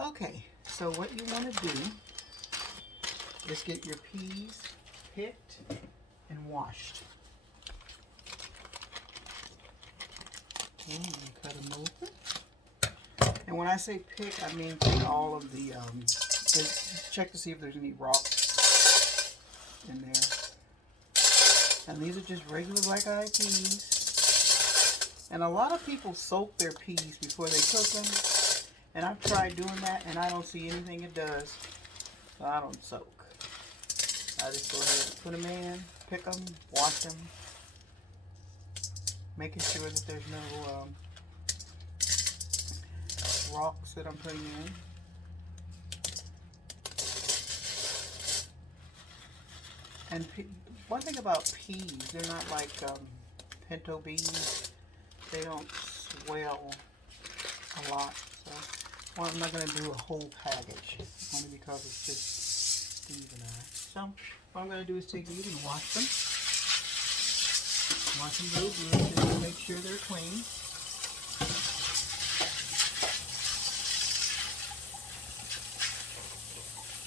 Okay, so what you want to do is get your peas picked and washed. Okay, you cut them open. And when I say pick, I mean take all of the, check to see if there's any rocks in there. And these are just regular black-eyed peas. And a lot of people soak their peas before they cook them. And I've tried doing that, and I don't see anything it does. So I don't soak. I just go ahead and put them in, pick them, wash them, making sure that there's no rocks that I'm putting in. And one thing about peas, they're not like pinto beans. They don't swell a lot. So well, I'm not going to do a whole package, only because it's just Steve and I. So what I'm going to do is take these and wash them. Wash them real good just to make sure they're clean.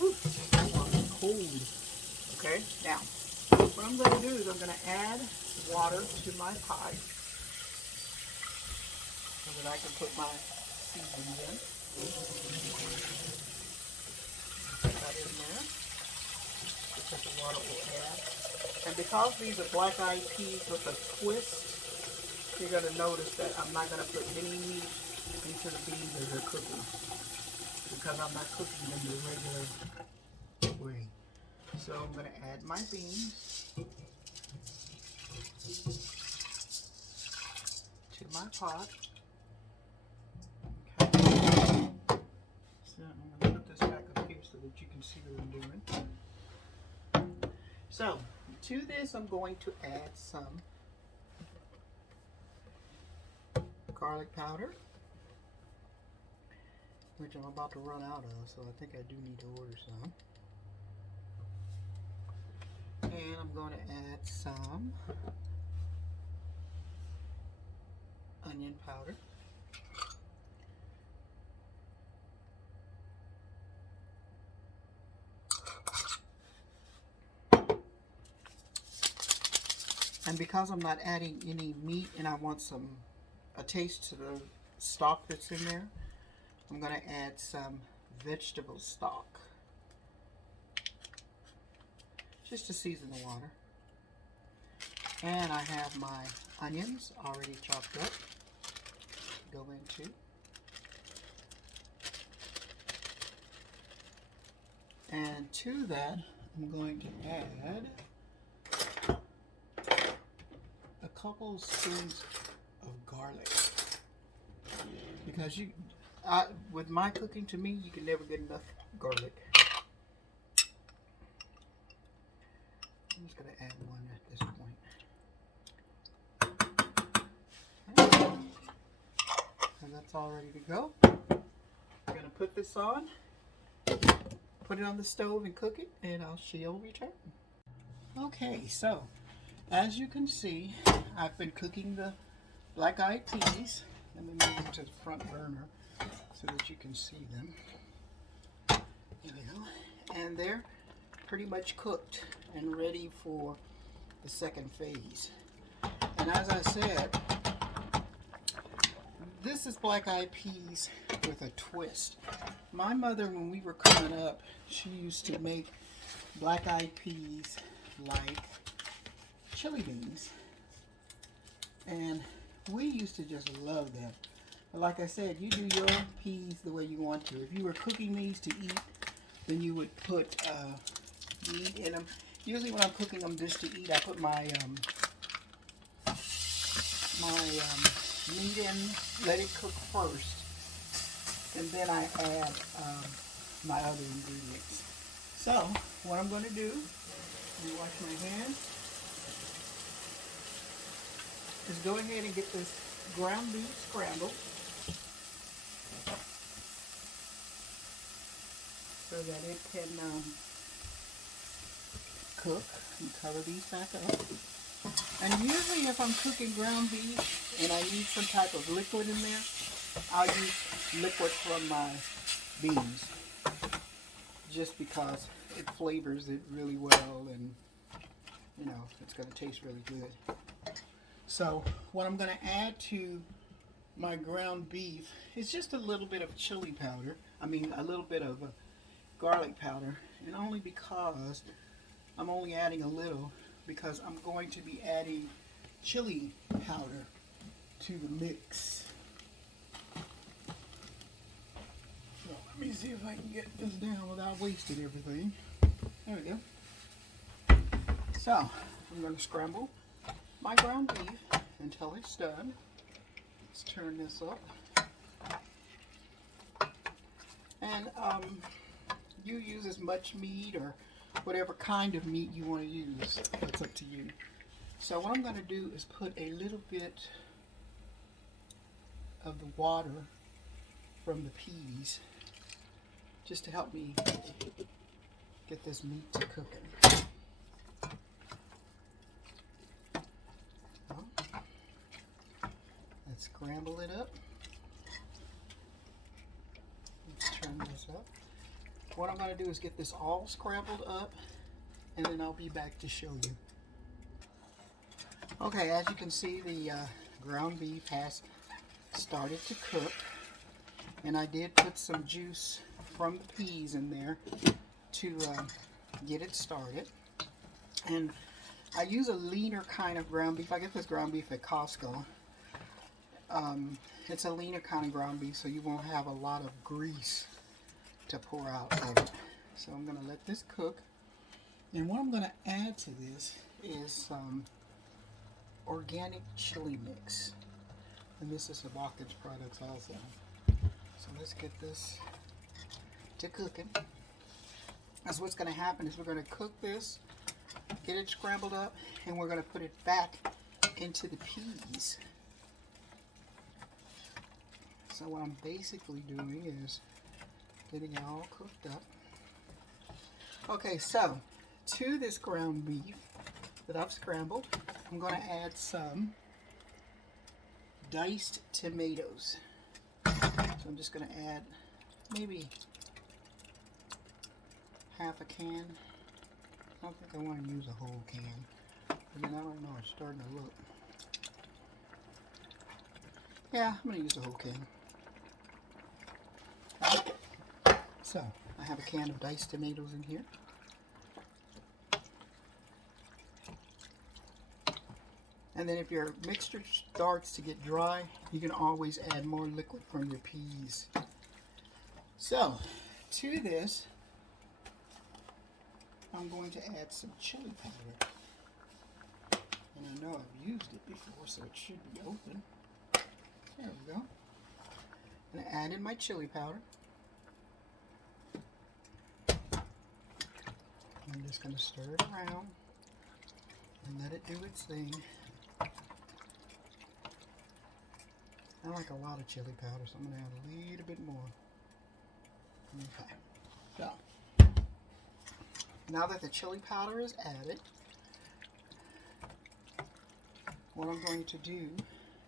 Whew, that one's cold. Okay, now what I'm going to do is I'm going to add water to my pot so that I can put my seasonings in. Put that in there because the water will add. And because these are black-eyed peas with a twist, you're going to notice that I'm not going to put any meat into the beans as they're cooking because I'm not cooking them the regular way. So I'm going to add my beans to my pot. So I'm going to put this back up here so that you can see what I'm doing. So to this I'm going to add some garlic powder, which I'm about to run out of, so I think I do need to order some. And I'm going to add some onion powder. And because I'm not adding any meat and I want a taste to the stock that's in there, I'm going to add some vegetable stock just to season the water. And I have my onions already chopped up. Go into. And to that, I'm going to add a couple spoons of garlic. Because with my cooking, to me, you can never get enough garlic. I'm just going to add one at this point. Okay. And that's all ready to go. I'm going to put this on, put it on the stove and cook it, and I'll return. Okay, so as you can see, I've been cooking the black-eyed peas. Let me move them to the front burner so that you can see them. There we go. And they're pretty much cooked and ready for the second phase. And as I said, this is black-eyed peas with a twist. My mother, when we were coming up, she used to make black-eyed peas like chili beans. And we used to just love them. But like I said, you do your peas the way you want to. If you were cooking these to eat, then you would put meat in them. Usually when I'm cooking them just to eat, I put my meat in, let it cook first, and then I add my other ingredients. So what I'm going to do, let me wash my hands, is go ahead and get this ground beef scrambled so that it can cook and cover these back up. And usually if I'm cooking ground beef and I need some type of liquid in there, I'll use liquid from my beans, just because it flavors it really well, and you know, it's going to taste really good. So what I'm going to add to my ground beef is just a little bit of chili powder. I mean, a little bit of garlic powder, and only because I'm only adding a little, because I'm going to be adding chili powder to the mix. So let me see if I can get this down without wasting everything. There we go. So I'm going to scramble my ground beef until it's done. Let's turn this up. And you use as much meat or whatever kind of meat you want to use. That's up to you. So what I'm going to do is put a little bit of the water from the peas just to help me get this meat to cooking. Let's scramble it up. Let's turn this up. What I'm going to do is get this all scrambled up, and then I'll be back to show you. Okay, as you can see, the ground beef has started to cook, and I did put some juice from the peas in there to get it started. And I use a leaner kind of ground beef. I get this ground beef at Costco. It's a leaner kind of ground beef, so you won't have a lot of grease to pour out of it. So I'm going to let this cook. And what I'm going to add to this is some organic chili mix. And this is Blackeyed products also. So let's get this to cooking. That's what's going to happen is we're going to cook this, get it scrambled up, and we're going to put it back into the peas. So what I'm basically doing is getting it all cooked up. Okay, so to this ground beef that I've scrambled, I'm going to add some diced tomatoes. So I'm just going to add maybe half a can. I don't think I want to use a whole can. I mean, I don't know, it's starting to look. Yeah, I'm going to use a whole can. So, I have a can of diced tomatoes in here. And then if your mixture starts to get dry, you can always add more liquid from your peas. So, to this, I'm going to add some chili powder. And I know I've used it before, so it should be open. There we go. And I added my chili powder. I'm just going to stir it around and let it do its thing. I like a lot of chili powder, so I'm going to add a little bit more. Okay. So, now that the chili powder is added, what I'm going to do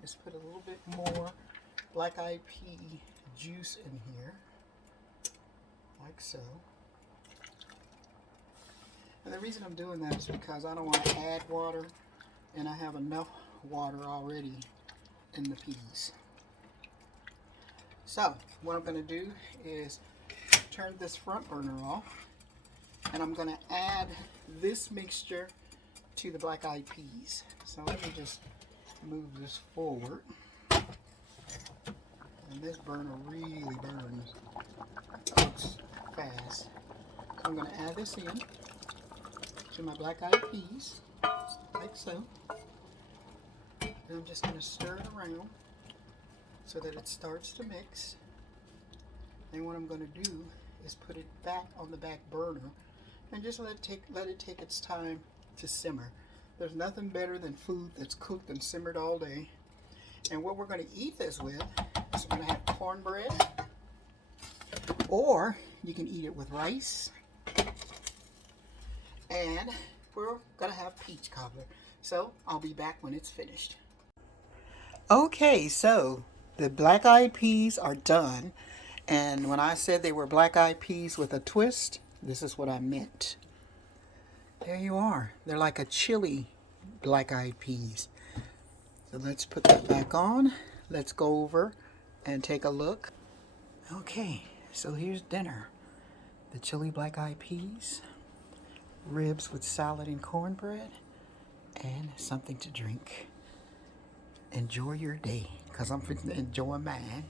is put a little bit more Blackeyed pea juice in here, like so. And the reason I'm doing that is because I don't want to add water, and I have enough water already in the peas. So what I'm going to do is turn this front burner off, and I'm going to add this mixture to the Blackeyed peas. So let me just move this forward. And this burner really burns. Cooks fast. So I'm going to add this in to my Blackeyed peas, like so. And I'm just going to stir it around so that it starts to mix. And what I'm going to do is put it back on the back burner and just let it take its time to simmer. There's nothing better than food that's cooked and simmered all day. And what we're going to eat this with is we're going to have cornbread, or you can eat it with rice, and we're going to have peach cobbler. So I'll be back when it's Okay, so the Blackeyed peas are done, And when I said they were black-eyed peas with a twist, this is what I meant. There you are. They're like a chili black-eyed peas. So let's put that back on. Let's go over and take a look. Okay, so here's dinner. The chili black-eyed peas, ribs with salad and cornbread, and something to drink. Enjoy your day, because I'm enjoying mine.